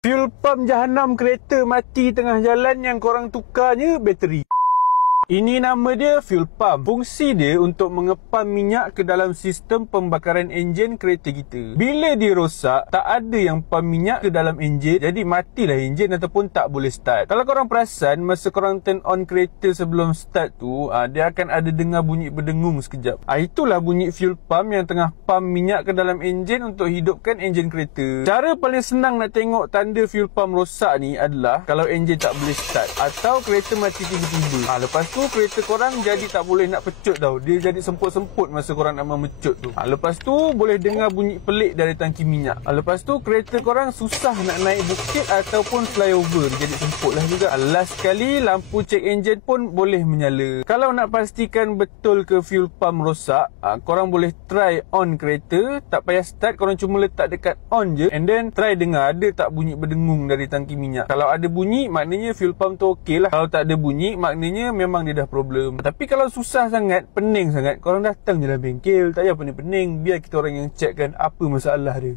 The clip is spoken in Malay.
Fuel pump jahanam kereta mati tengah jalan yang korang tukarnya bateri. Ini nama dia fuel pump. Fungsi dia untuk mengepam minyak ke dalam sistem pembakaran enjin kereta kita. Bila dia rosak, tak ada yang pump minyak ke dalam enjin, jadi matilah enjin ataupun tak boleh start. Kalau korang perasan, masa korang turn on kereta sebelum start tu, dia akan ada dengar bunyi berdengung sekejap. Itulah bunyi fuel pump yang tengah pump minyak ke dalam enjin untuk hidupkan enjin kereta. Cara paling senang nak tengok tanda fuel pump rosak ni adalah kalau enjin tak boleh start atau kereta mati tiba-tiba. Lepas tu kereta korang jadi tak boleh nak pecut tau. Dia jadi semput-semput masa korang nak memecut tu. Lepas tu boleh dengar bunyi pelik dari tangki minyak. Lepas tu kereta korang susah nak naik bukit ataupun flyover. Dia jadi semput lah juga. Last sekali lampu cek enjin pun boleh menyala. Kalau nak pastikan betul ke fuel pump rosak, korang boleh try on kereta. Tak payah start, korang cuma letak dekat on je, and then try dengar ada tak bunyi berdengung dari tangki minyak. Kalau ada bunyi, maknanya fuel pump tu okey lah. Kalau tak ada bunyi, maknanya memang dia dah problem. Tapi kalau susah sangat, pening sangat, korang datang je lah bengkel. Tak payah pening-pening, biar kita orang yang checkkan apa masalah dia.